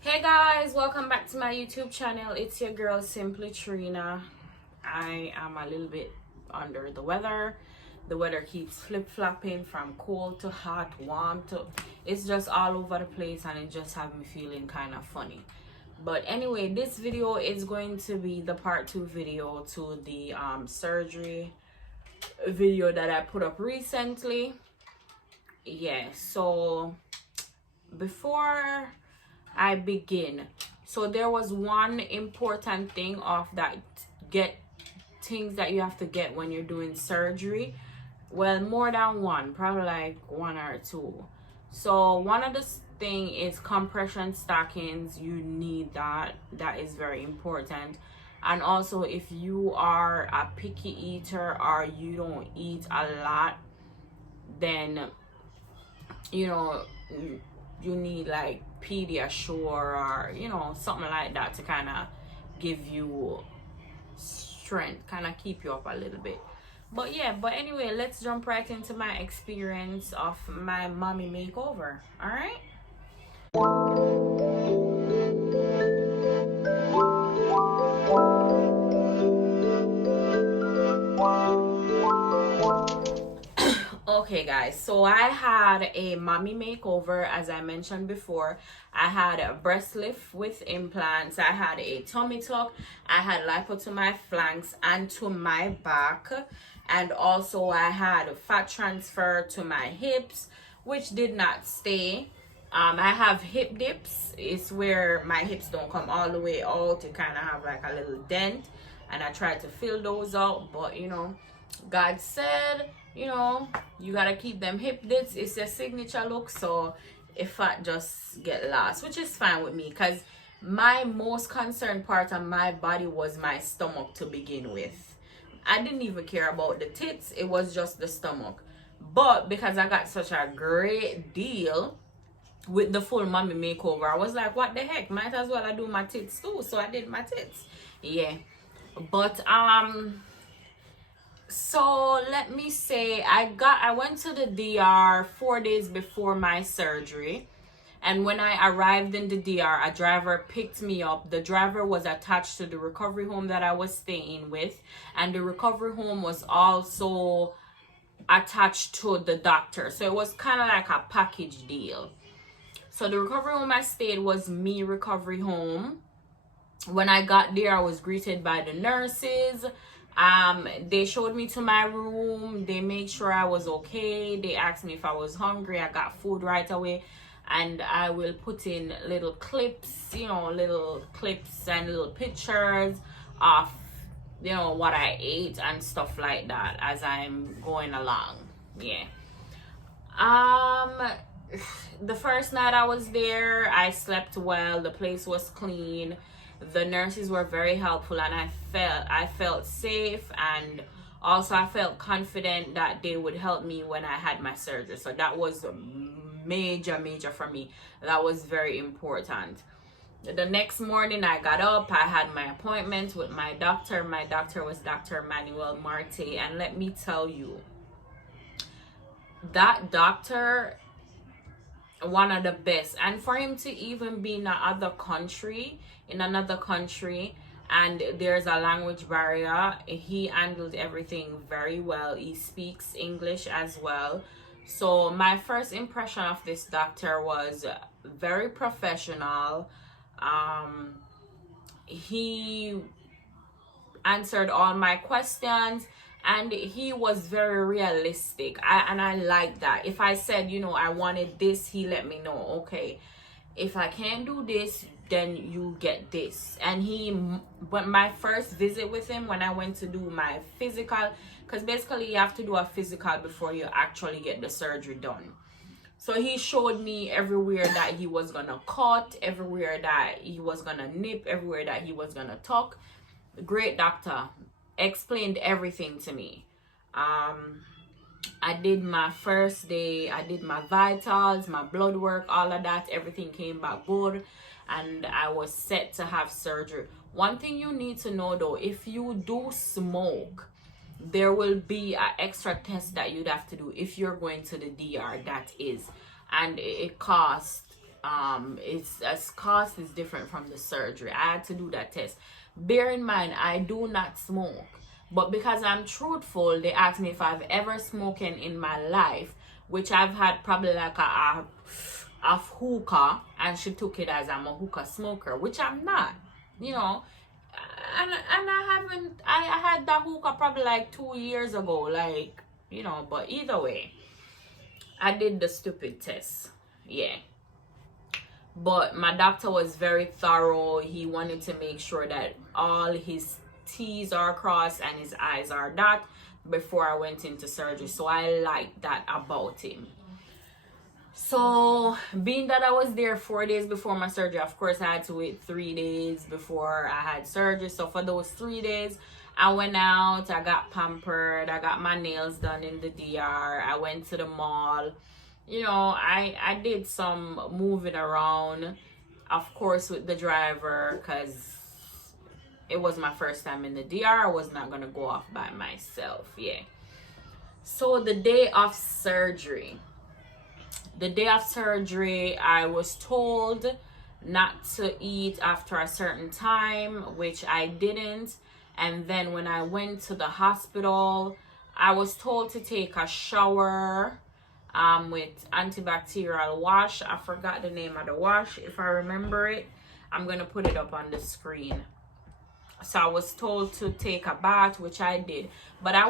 Hey guys, welcome back to my YouTube channel. It's your girl Simply Trina. I am a little bit under the weather. The weather keeps flip-flopping from cold to hot, warm to it's just all over the place, and it just have me feeling kind of funny. But anyway, this video is going to be the part 2 video to the surgery video that I put up recently. So before I begin, so there was one important thing of that things that you have to get when you're doing surgery. Well, more than one, probably like one or two. So one of the thing is compression stockings. You need that is very important. And also, if you are a picky eater or you don't eat a lot, then you need like Pediasure or something like that to kind of give you strength, kind of keep you up a little bit. But anyway, let's jump right into my experience of my mommy makeover. All right. Okay guys, so I had a mommy makeover. As I mentioned before, I had a breast lift with implants, I had a tummy tuck, I had lipo to my flanks and to my back, and also I had fat transfer to my hips, which did not stay. I have hip dips. It's where my hips don't come all the way out, to kind of have like a little dent, and I tried to fill those out, but God said, you gotta keep them hip dips. It's your signature look, so if I just get lost, which is fine with me, because my most concerned part of my body was my stomach to begin with. I didn't even care about the tits, it was just the stomach. But because I got such a great deal with the full mommy makeover, I was like, what the heck, might as well I do my tits too. So I did my tits. But so let me say, I went to the DR 4 days before my surgery, and when I arrived in the DR, a driver picked me up. The driver was attached to the recovery home that I was staying with, and the recovery home was also attached to the doctor, so it was kind of like a package deal. So the recovery home I stayed was Me Recovery Home. When I got there, I was greeted by the nurses. They showed me to my room. They made sure I was okay. They asked me if I was hungry. I got food right away, and I will put in little clips, little clips and little pictures of what I ate and stuff like that as I'm going along. The first night I was there, I slept well. The place was clean. The nurses were very helpful, and I felt safe, and also I felt confident that they would help me when I had my surgery. So that was major for me. That was very important. The next morning I got up, I had my appointment with my doctor. My doctor was Dr. Marte, and let me tell you, that doctor, one of the best. And for him to even be in another country, and there's a language barrier, he handled everything very well. He speaks English as well. So my first impression of this doctor was very professional. He answered all my questions, and he was very realistic. I like that. If I said, I wanted this, he let me know, okay, if I can't do this, then you get this. And but my first visit with him, when I went to do my physical, because basically you have to do a physical before you actually get the surgery done. So he showed me everywhere that he was gonna cut, everywhere that he was gonna nip, everywhere that he was gonna tuck. Great doctor, explained everything to me. I did my first day, I did my vitals, my blood work, all of that. Everything came back good, and I was set to have surgery. One thing you need to know though, if you do smoke, there will be an extra test that you'd have to do if you're going to the DR, that is, and it costs Its cost is different from the surgery. I had to do that test. Bear in mind, I do not smoke, but because I'm truthful, they asked me if I've ever spoken in my life, which I've had probably like a hookah, and she took it as I'm a hookah smoker, which I'm not, you know. And I haven't. I had that hookah probably like 2 years ago, like, you know. But either way, I did the stupid test. Yeah. But my doctor was very thorough. He wanted to make sure that all his T's are crossed and his I's are dotted before I went into surgery. So I liked that about him. So being that I was there 4 days before my surgery, of course I had to wait 3 days before I had surgery. So for those 3 days, I went out, I got pampered, I got my nails done in the DR, I went to the mall. You know, I did some moving around, of course, with the driver, because it was my first time in the DR. I was not going to go off by myself. Yeah. So the day of surgery, I was told not to eat after a certain time, which I didn't. And then when I went to the hospital, I was told to take a shower with antibacterial wash. I forgot the name of the wash. If I remember it, I'm going to put it up on the screen. So I was told to take a bath, which I did. But I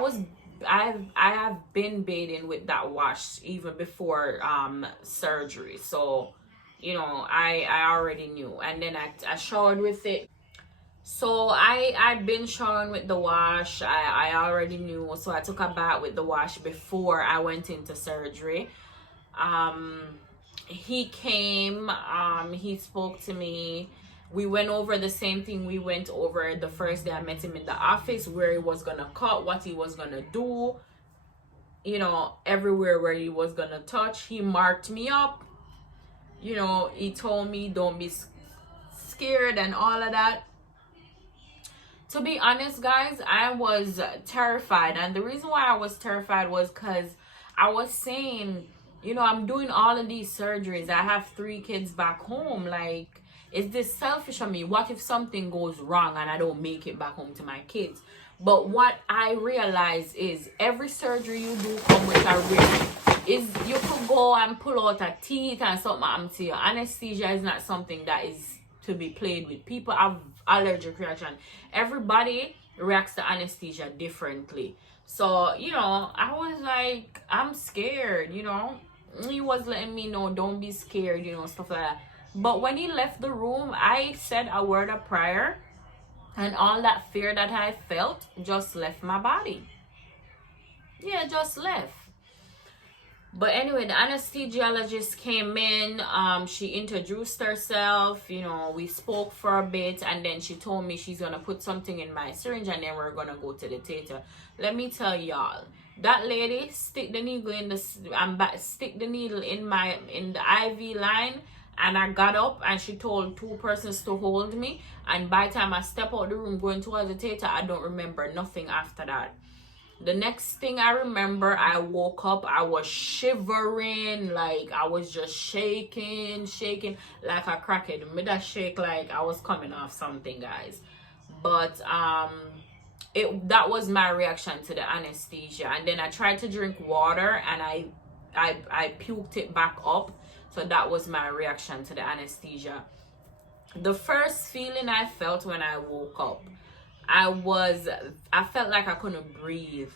have been bathing with that wash even before surgery. So, you know, I already knew. And then I showered with it. So I've been showering with the wash. I already knew. So I took a bath with the wash before I went into surgery. He came, he spoke to me. We went over the same thing we went over the first day I met him in the office, where he was gonna cut, what he was gonna do, you know, everywhere where he was gonna touch. He marked me up, you know. He told me don't be scared and all of that. To be honest, guys, I was terrified. And the reason why I was terrified was because I was saying, you know, I'm doing all of these surgeries. I have 3 kids back home. Like, is this selfish of me? What if something goes wrong and I don't make it back home to my kids? But what I realize is every surgery you do come with a risk. Is you could go and pull out a teeth and something happen to you. Anesthesia is not something that is to be played with. People have allergic reaction. Everybody reacts to anesthesia differently. So, you know, I was like, I'm scared, you know. He was letting me know, don't be scared, you know, stuff like that. But when he left the room, I said a word of prayer, and all that fear that I felt just left my body. Yeah, just left. But anyway, the anesthesiologist came in. She introduced herself. You know, we spoke for a bit, and then she told me she's gonna put something in my syringe, and then we're gonna go to the theater. Let me tell y'all, that lady stick the needle in stick the needle in the IV line, and I got up, and she told 2 persons to hold me. And by the time I step out the room going towards the theater, I don't remember nothing after that. The next thing I remember, I woke up, I was shivering, like I was just shaking like a crackhead. Me that shake like I was coming off something, guys. But that was my reaction to the anesthesia. And then I tried to drink water, and I puked it back up. So that was my reaction to the anesthesia. The first feeling I felt when I woke up, I felt like I couldn't breathe.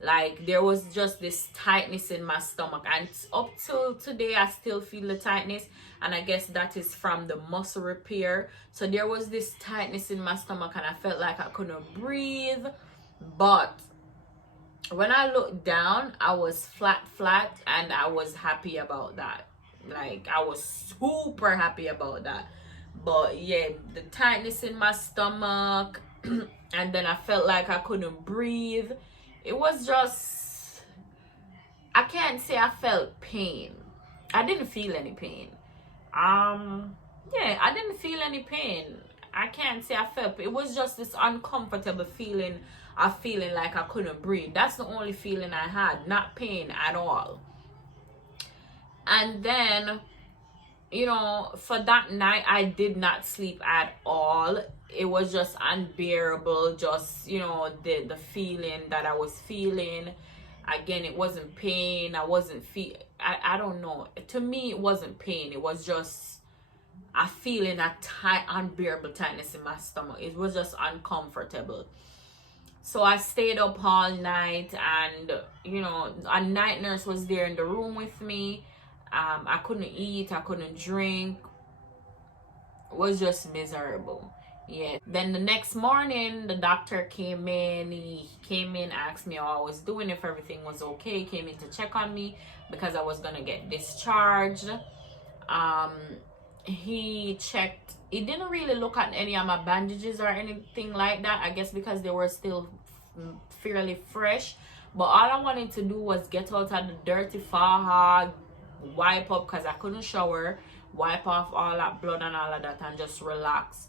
Like there was just this tightness in my stomach, and up till today I still feel the tightness, and I guess that is from the muscle repair. So there was this tightness in my stomach, and I felt like I couldn't breathe. But when I looked down, I was flat, and I was happy about that. Like I was super happy about that. But yeah, the tightness in my stomach, and then I felt like I couldn't breathe. It was just, I can't say I felt pain. I didn't feel any pain. Yeah, I didn't feel any pain. I can't say I felt, it was just this uncomfortable feeling of feeling like I couldn't breathe. That's the only feeling I had, not pain at all. And then you know, for that night I did not sleep at all. It was just unbearable, just, you know, the feeling that I was feeling. Again, it wasn't pain. I wasn't I don't know, to me it wasn't pain. It was just a feeling, a tight, unbearable tightness in my stomach. It was just uncomfortable. So I stayed up all night, and you know, a night nurse was there in the room with me. I couldn't eat, I couldn't drink. It was just miserable. Yeah. Then the next morning, the doctor came in. He came in, asked me how I was doing, if everything was okay. Came in to check on me because I was gonna get discharged. Um, he checked. He didn't really look at any of my bandages or anything like that. I guess because they were still fairly fresh. But all I wanted to do was get out of the dirty faja, wipe up because I couldn't shower, wipe off all that blood and all of that, and just relax.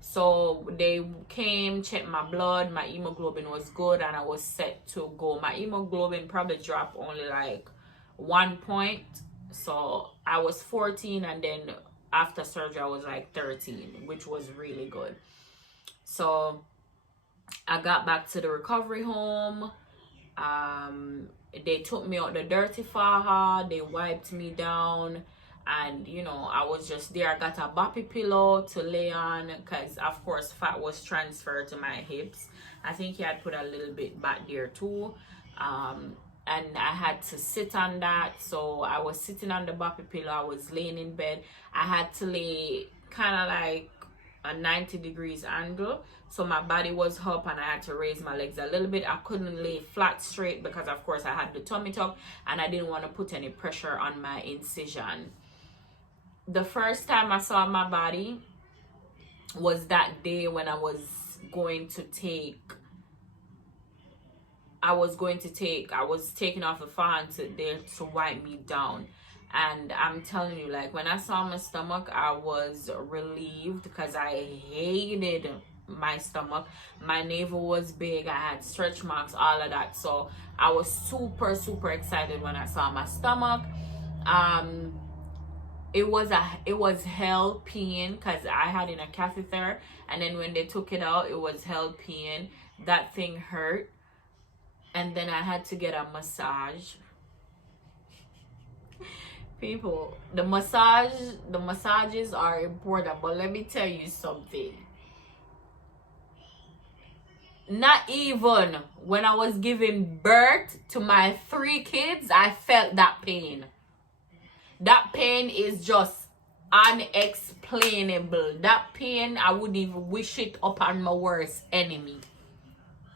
So they came, checked my blood, my hemoglobin was good, and I was set to go. My hemoglobin probably dropped only like 1 point. So I was 14, and then after surgery I was like 13, which was really good. So I got back to the recovery home. They took me out the dirty faja, they wiped me down, and you know, I was just there. I got a boppy pillow to lay on because of course fat was transferred to my hips. I think he had put a little bit back there too. And I had to sit on that. So I was sitting on the boppy pillow, I was laying in bed. I had to lay kind of like a 90 degrees angle, so my body was up and I had to raise my legs a little bit. I couldn't lay flat straight because of course I had the tummy tuck and I didn't want to put any pressure on my incision. The first time I saw my body was that day when I was taking off the fan to wipe me down. And I'm telling you, like, when I saw my stomach, I was relieved because I hated my stomach. My navel was big, I had stretch marks, all of that. So I was super excited when I saw my stomach. It was hell peeing because I had in a catheter, and then when they took it out, it was hell peeing. That thing hurt. And then I had to get a massage. People, the massages are important, but let me tell you something. Not even when I was giving birth to my 3 kids, I felt that pain. That pain is just unexplainable. That pain, I wouldn't even wish it upon my worst enemy.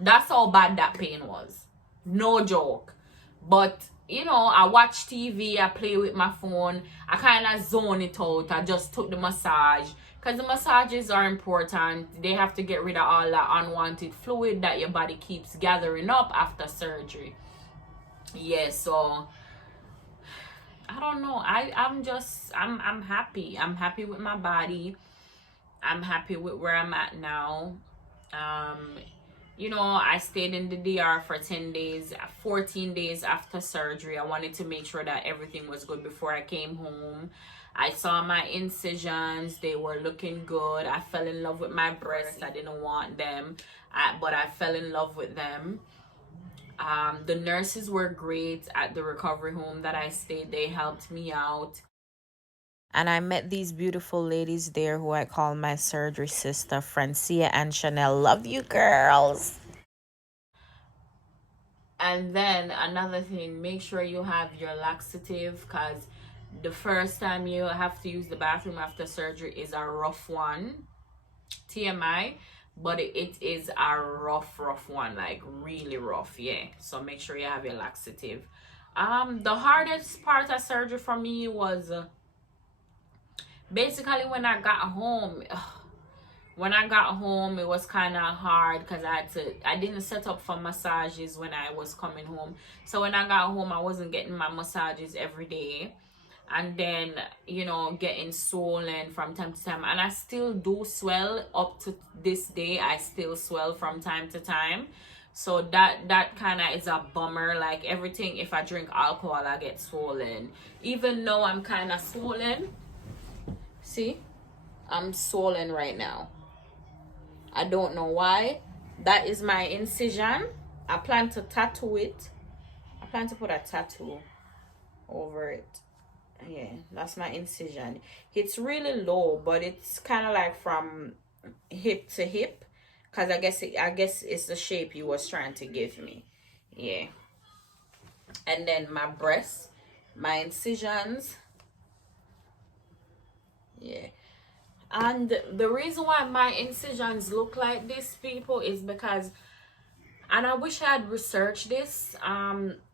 That's how bad that pain was. No joke. But you know, I watch TV, I play with my phone, I kind of zone it out. I just took the massage because the massages are important. They have to get rid of all that unwanted fluid that your body keeps gathering up after surgery. Yeah, so I don't know. I'm happy. I'm happy with my body. I'm happy with where I'm at now. You know, I stayed in the DR for 10 days, 14 days after surgery. I wanted to make sure that everything was good before I came home. I saw my incisions. They were looking good. I fell in love with my breasts. I didn't want them, but I fell in love with them. The nurses were great at the recovery home that I stayed. They helped me out. And I met these beautiful ladies there who I call my surgery sister, Francia and Chanel. Love you, girls. And then another thing, make sure you have your laxative, because the first time you have to use the bathroom after surgery is a rough one. TMI, but it is a rough one, like really rough. Yeah, so make sure you have your laxative. The hardest part of surgery for me was basically when I got home. When I got home, it was kind of hard because I didn't set up for massages when I was coming home. So when I got home, I wasn't getting my massages every day. And then, you know, getting swollen from time to time. And I still do swell up to this day. I still swell from time to time. So that kind of is a bummer. Like everything, if I drink alcohol, I get swollen. Even though I'm kind of swollen, See, I'm swollen right now. I don't know why. That is my incision. I plan to tattoo it. I plan to put a tattoo over it. Yeah, that's my incision. It's really low, but it's kind of like from hip to hip, because I guess it's the shape you was trying to give me. Yeah. And then my breasts, my incisions. Yeah. And the reason why my incisions look like this, people, is because, and I wish I had researched this,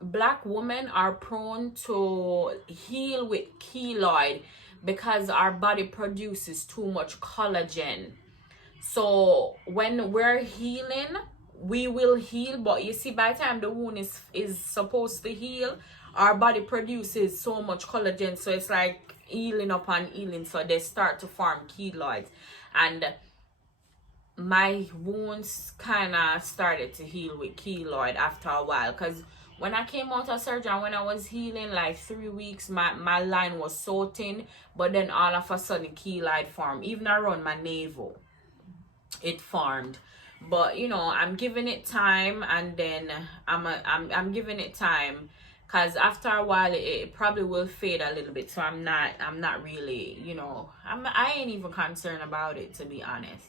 black women are prone to heal with keloid because our body produces too much collagen. So when we're healing, we will heal, but you see, by the time the wound is supposed to heal, our body produces so much collagen, so it's like healing upon healing, so they start to form keloids. And my wounds kind of started to heal with keloid after a while, because when I came out of surgery and when I was healing like 3 weeks, my line was so thin, but then all of a sudden keloid formed, even around my navel it formed. But you know, I'm giving it time, and then I'm giving it time, because after a while it probably will fade a little bit. So I'm not really, you know, I ain't even concerned about it, to be honest.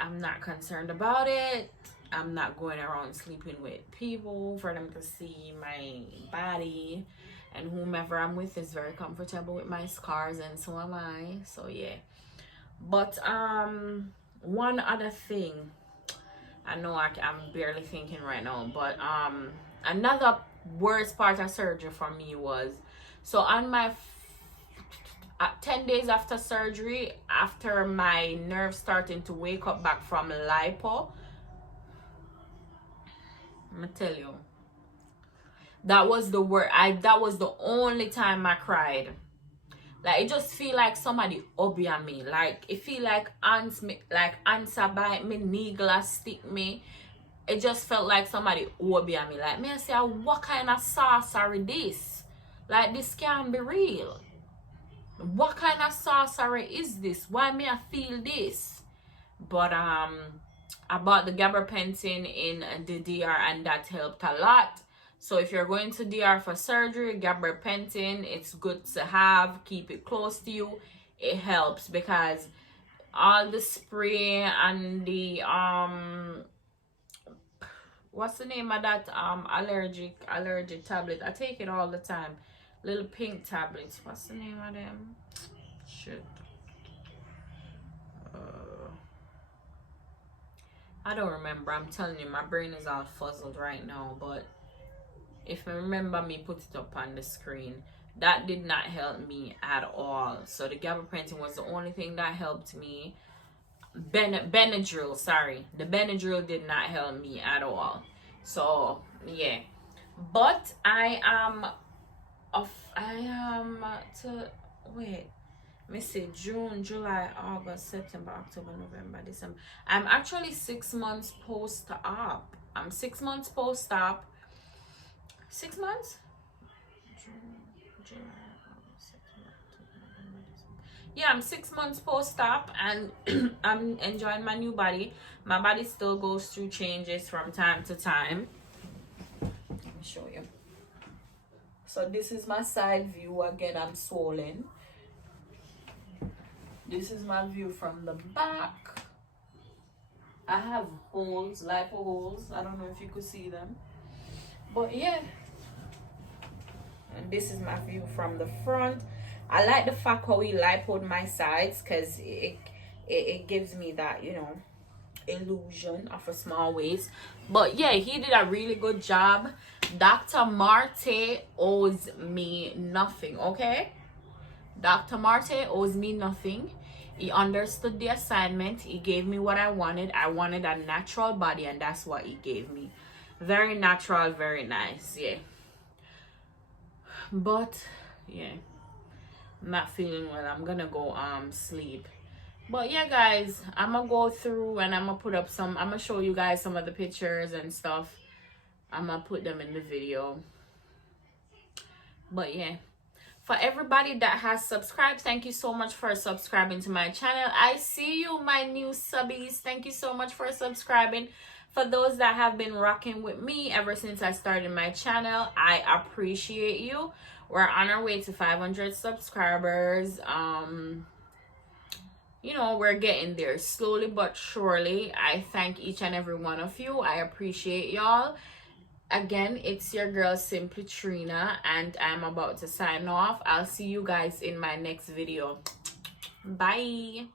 I'm not concerned about it. I'm not going around sleeping with people for them to see my body, and whomever I'm with is very comfortable with my scars, and so am I. So yeah. But one other thing, I know I'm barely thinking right now, but another worst part of surgery for me was, so on my 10 days after surgery, after my nerves starting to wake up back from lipo, I'm gonna tell you, that was the worst. That was the only time I cried. Like, it just feel like somebody obi on me. Like, it feel like ants bite me, needle stick me. It just felt like somebody obi on me. Like, me I say, what kind of sorcery this? Like, this can't be real. What kind of sorcery is this? Why me I feel this? But I bought the gabapentin in the DR, and that helped a lot. So if you're going to DR for surgery, gabapentin, it's good to have. Keep it close to you. It helps, because all the spray and the what's the name of that allergic tablet? I take it all the time. Little pink tablets. What's the name of them? Shit. I don't remember. I'm telling you, my brain is all fuzzled right now. But if I remember, me put it up on the screen. That did not help me at all. So the gabapentin was the only thing that helped me. Benadryl, sorry. The Benadryl did not help me at all. So yeah. But I am to wait. Let me see, June, July, August, September, October, November, December. I'm actually 6 months post-op. I'm 6 months post-op. 6 months? June, July, August, September, October, November, December. Yeah, I'm 6 months post-op, and I'm enjoying my new body. My body still goes through changes from time to time. Let me show you. So this is my side view. Again, I'm swollen. This is my view from the back. I have holes, lipo holes. I don't know if you could see them. But yeah. And this is my view from the front. I like the fact how he lipoed my sides, because it gives me that, you know, illusion of a small waist. But yeah, he did a really good job. Dr. Marte owes me nothing, okay? Dr. Marte owes me nothing. He understood the assignment. He gave me what I wanted. I wanted a natural body, and that's what he gave me. Very natural, very nice, yeah. But yeah, I'm not feeling well. I'm gonna go sleep. But yeah, guys, I'm gonna go through and I'm gonna put up I'm gonna show you guys some of the pictures and stuff. I'm gonna put them in the video. But yeah, For everybody that has subscribed, thank you so much for subscribing to my channel. I see you, my new subbies. Thank you so much for subscribing. For those that have been rocking with me ever since I started my channel, I appreciate you. We're on our way to 500 subscribers. You know, we're getting there slowly but surely. I thank each and every one of you. I appreciate y'all. Again, it's your girl Simply Trina, and I'm about to sign off. I'll see you guys in my next video. Bye.